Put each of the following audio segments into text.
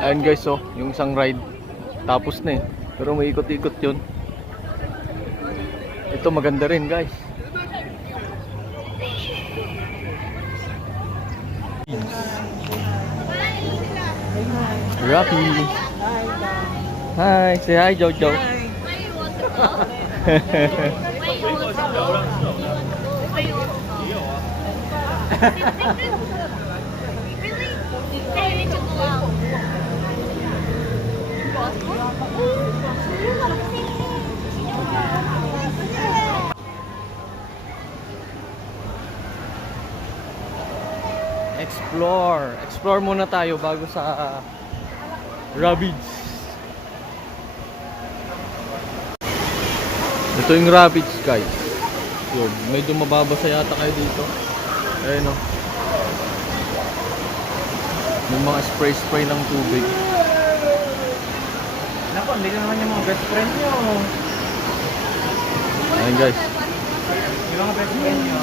Ayan guys, oh, yung isang ride tapos na eh, pero may ikot-ikot yun. Ito maganda rin guys. Rapi. Hi, say hi Jojo. Explore muna tayo bago sa Rabbids. Ito yung Rabbids guys. Yun, medyo mababasa yata kayo dito. Ayun o. Yung mga spray ng tubig. Naku, hindi naman yung mga best friend nyo. Ayun guys. Yung mga best friend nyo.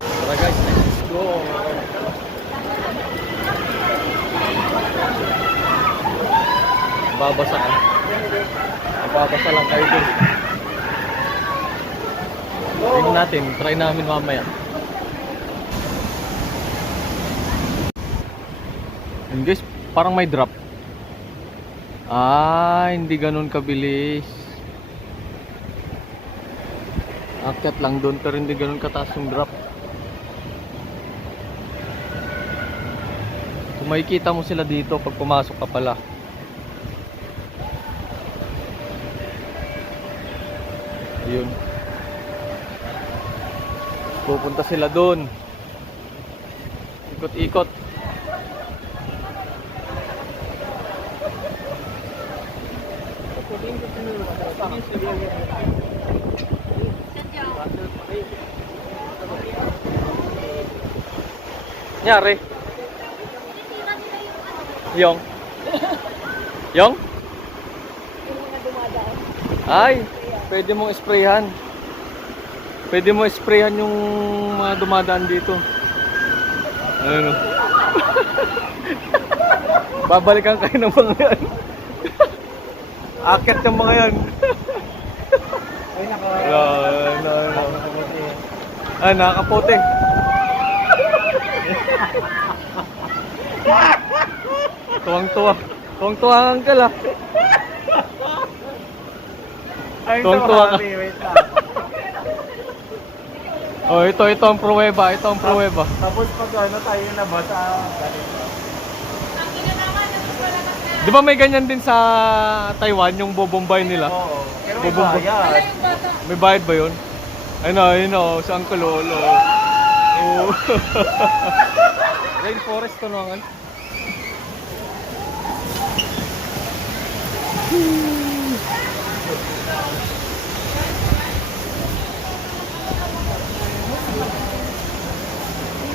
Tara guys, let's go. Babasa ka. Babasa lang kayo dun. Tingnan natin, try namin mamaya. And guys, parang may drop. Hindi ganun kabilis. Akyat lang doon pero hindi ganun kataas yung drop. Kung makikita mo sila dito pag pumasok ka pala. Ayun. Pupunta sila doon. Ikot-ikot. Nyari. Yung. Ay, pwede mong sprayhan. Pwede mo sprayhan yung mga dumadaan dito. Ano? Babalikan kayo ng mga yan. Akit yung mga yan. Ay, nako. Nakapote. Tuwang-tuwa. Tuwang-tuwa ang uncle ah. Tuwang-tuwa ka. Wait lang. Oh, ito ang pruweba. Ito ang pruweba. Tapos pag ano tayo na ba sa ganito? Di ba may ganyan din sa Taiwan, yung bobombay nila? Oo. Pero may Bubong- bayad. May bayad ba yun? Ayun o, sa Uncle Lolo. Oh. Rainforest to naman.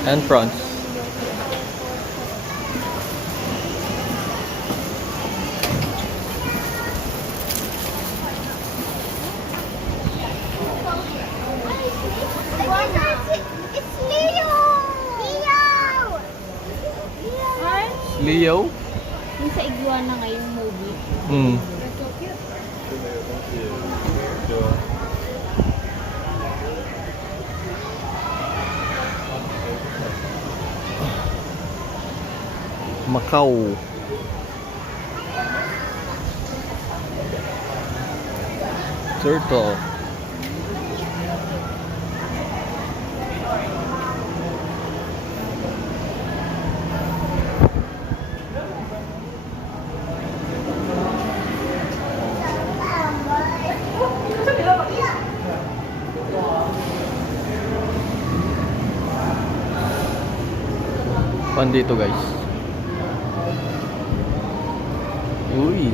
Entrance. It's Leo! Leo? Yung sa Iguana ngayong movie. Hmm. Macau. Turtle. Pan dito guys. Uy.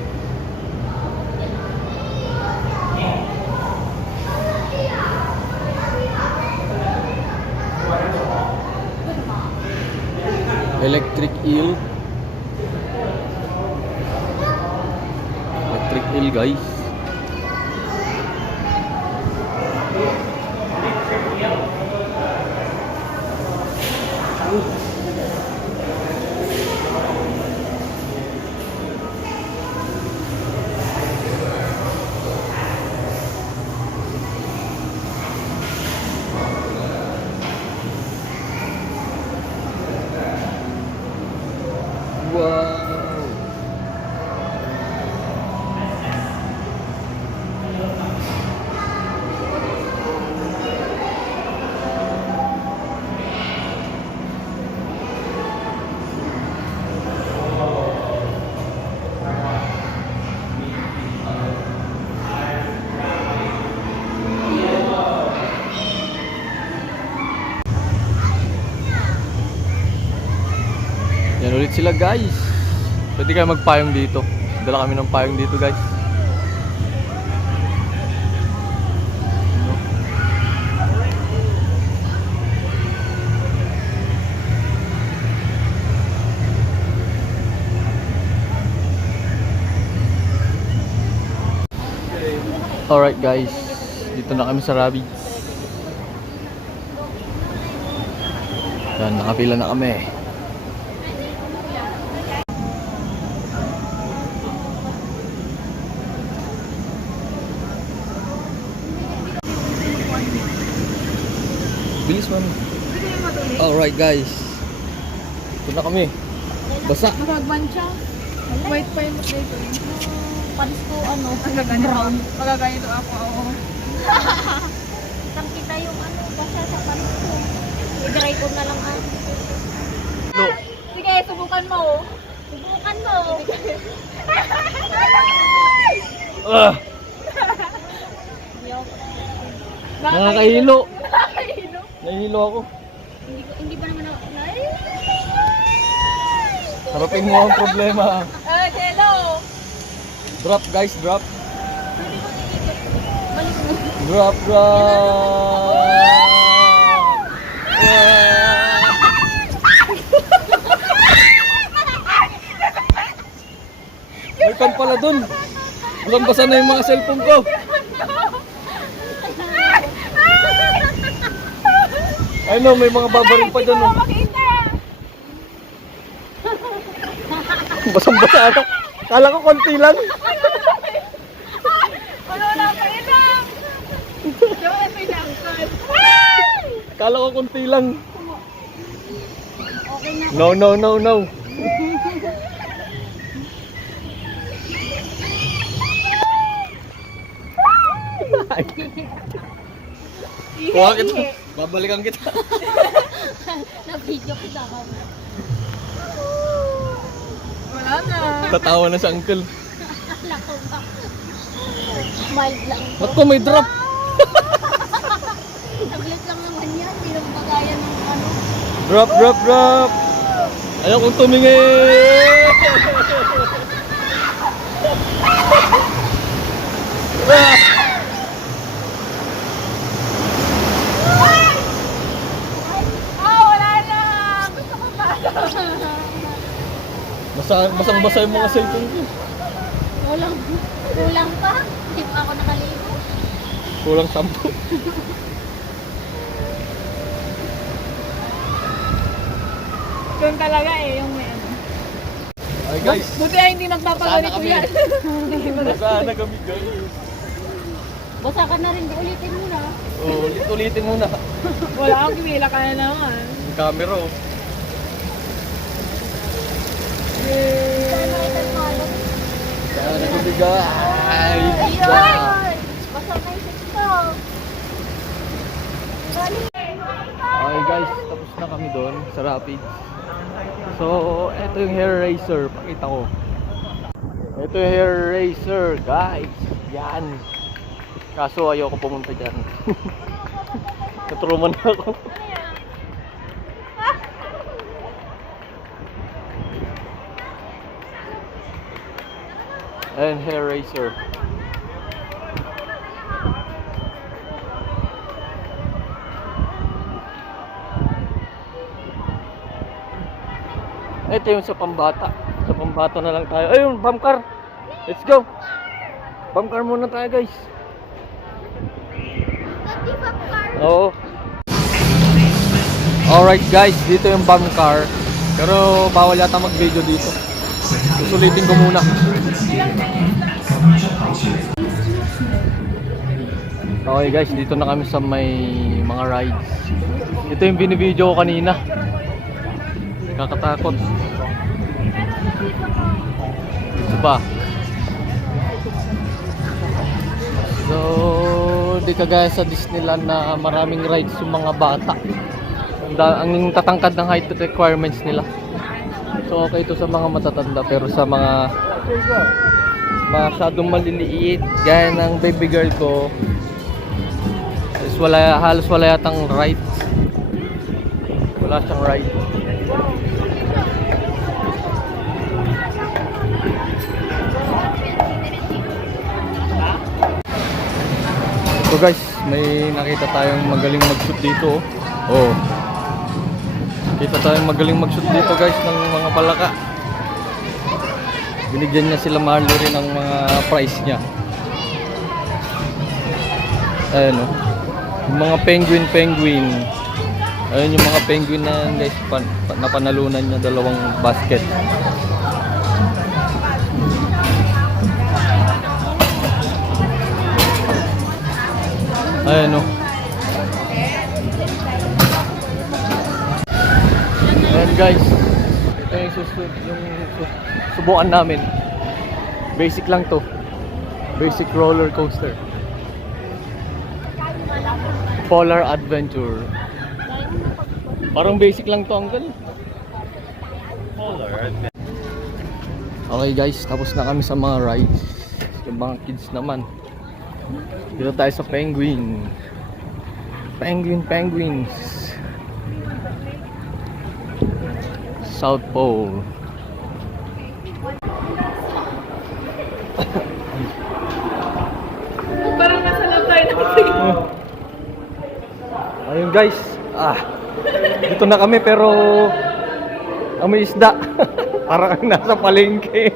Electric eel. Electric eel, guys. Wow. Yan ulit sila, guys. Pwede kayo magpayong dito. Dala kami ng payong dito, guys. Alright, guys. Dito na kami sa Rabbits. Yan, nakapila na kami. Bilis, man. Alright, guys. Ito na kami. Basa. Magagban siya. White pa yung dito. Panis ko ano, Magaganito brown. Magaganito ako, oo. Tam kita yung ano, basa sa panis ko. I-dry ko na lang ah. No. Sige, subukan mo. Subukan mo. Ah! Yok. Nakakahilo. Nahihilo ako. Hindi ba naman ako na? Harapin mo ang problema. Hello! Drop, guys, drop. Balik mo. Drop, drop. May pan pala dun. Basang-basa na yung mga cellphone ko. Ano, may mga babaring pa dyan. Oh. Basang-basa ako. Kala ko konti lang. Ano na pa ilang? Yung may langkad. Kala ko konti lang. Okay na. No, no, no, no. Kuha kita. Babalikan kita. Na-video ko na ako. Wala na. Tatawa na si uncle. Akala ko ba? Mild lang. Ba't ko may drop? Tablet lang naman yan. Hindi naman kagaya ng ano. Drop, drop, drop. Ayaw kong tumingin. Ah! Wala na. Gusto ko pa. Basang-basa yung mga cellphone ko. Kulang pa. Hindi pa ako nakaligo. Kulang 10. Doon talaga eh, yung may ano. Ay guys, Buti ay hindi magpapaganito Sana kami. yan. basa na kami guys. Basa ka na rin. Ulitin mo na. Oh, ulitin muna. Wala akong kimila ka na naman. Yung camera oh. Sana kita malo. Sana kami guys. Ayun! Basa na yung ko. Galing. Okay guys, tapos na kami doon sa Rapids. So, eto yung hair razor. Pakita ko. Ito yung hair razor, guys. Yan. Kaso ayoko pumunta dyan. Natruman ako. And hair razor. Ito yung sa pambata. Sa pambata na lang tayo. Ayun, bump car. Let's go. Bump car muna tayo, guys. Dati pa car. Oo. Alright guys, dito yung bump car. Pero bawal yata mag-video dito. Susulitin ko muna. Okay guys, dito na kami sa may mga rides. Ito yung binibideo ko kanina. Kakatakot. Ito pa. So, di kagaya sa Disneyland na maraming rides yung mga bata. Ang tatangkad ng height requirements nila. So okay ito sa mga matatanda, pero sa mga masyadong maliliit gaya ng baby girl ko, halos wala yatang rides. Wala siyang ride. So guys, may nakita tayong magaling mag-shoot dito. Oh. Kita tayong magaling mag-shoot dito guys ng mga palaka. Binigyan niya sila Marley rin ng mga price niya. Ayan o. Yung mga penguin. Ayun yung mga penguin na yan guys. Napanalunan niya 2 basket. Ayan o. Ayan guys, ito yung subukan namin. Basic lang to. Basic roller coaster. Polar Adventure. Parang basic lang to, uncle. Polar Adventure. Okay guys, tapos na kami sa mga rides. Yung mga kids naman. Dito tayo sa penguins. South Pole. Parang nasa loob tayo ng Ayun guys, dito na kami pero amoy isda. Parang nasa palengke.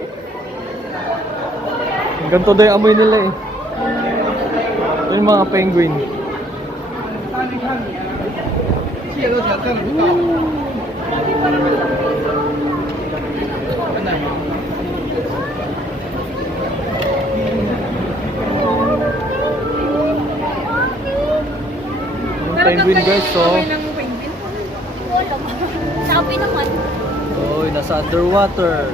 Ganito daw yung amoy nila eh. Ito yung mga penguin. Penguin guys, so Wala ba? Sabi naman. oh, nasa underwater.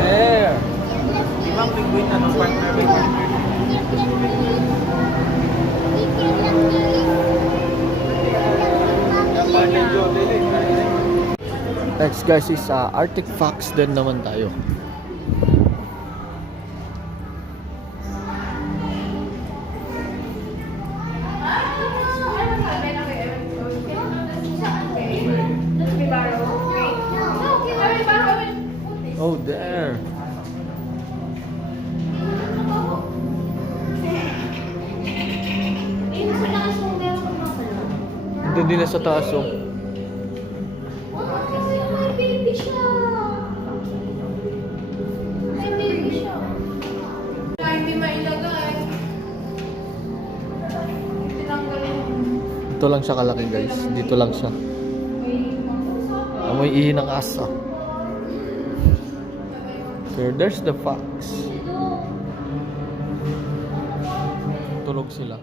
There. Di ba ang penguin partner may partner? Next guys is Arctic Fox din naman tayo. Oh, there. Doon din na sa taas oh. May baby siya. May baby siya. Hindi mailagay. Tinanggalin. Ito lang siya kalaki guys. Dito lang siya. Amoy ihi ng asa. So there's the fox. Tulog sila.